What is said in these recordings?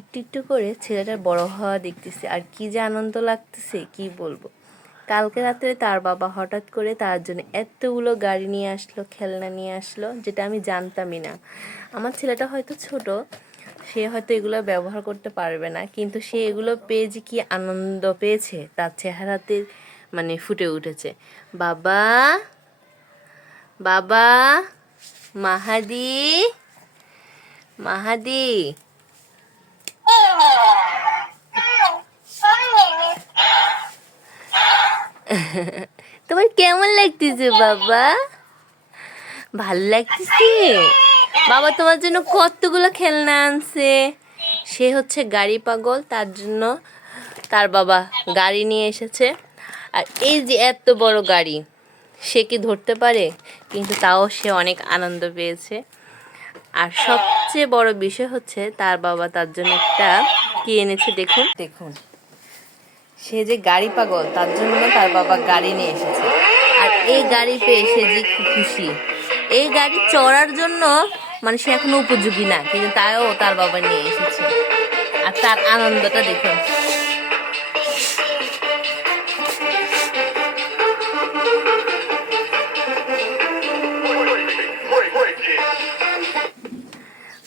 একটু একটু করে ছেলেটার বড় হওয়া দেখতেছি, আর কি যে আনন্দ লাগতেছে কি বলবো। কালকে রাত্রে তার বাবা হঠাৎ করে তার জন্য এতগুলো গাড়ি নিয়ে আসলো, খেলনা নিয়ে আসলো, যেটা আমি জানতামই না। আমার ছেলেটা হয়তো ছোট, সে হয়তো এগুলো ব্যবহার করতে পারবে না, কিন্তু সে এগুলো পেয়ে যে কি আনন্দ পেয়েছে তার চেহারাতে মানে ফুটে উঠেছে। বাবা, বাবা, মাহাদি, মাহাদি। তোমার কেমন লাগতেছে বাবা? ভাল লাগতেছে? বাবা তোমার জন্য কতগুলো খেলনা আনছে। সে হচ্ছে গাড়ি পাগল, তার জন্য তার বাবা গাড়ি নিয়ে এসেছে। আর এই যে এত বড় গাড়ি, সে কি ধরতে পারে? কিন্তু তাও সে অনেক আনন্দ পেয়েছে। আর সবচেয়ে বড় বিষয় হচ্ছে তার বাবা তার জন্য একটা কি এনেছে, দেখুন দেখুন। সে যে গাড়ি পাগল, তার জন্য তার বাবা গাড়ি নিয়ে এসেছে। আর এই গাড়ি পেয়ে সে যে খুশি। এই গাড়ি চড়ার জন্য মানে সে এখনো উপযোগী না, কিন্তু তাও তার বাবা নিয়ে এসেছে। আর তার আনন্দটা দেখুন।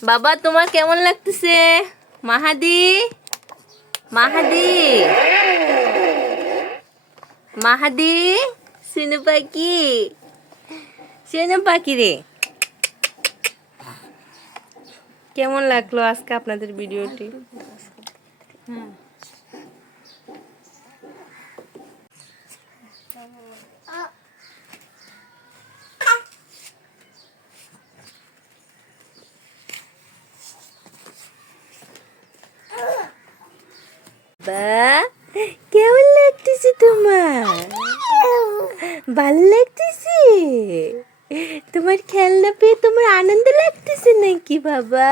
বাবা তোমার কেমন লাগতেছে? মাহাদি, মাহাদি, মাহাদি, সিনু পাখি, সিনু পাখি রে। কেমন লাগলো আজকে আপনাদের ভিডিওটি? বা, কেমন লাগতেছে তোমার? ভালো লাগতেছে? তোমার খেলনা পেয়ে তোমার আনন্দ লাগতেছে নাকি বাবা?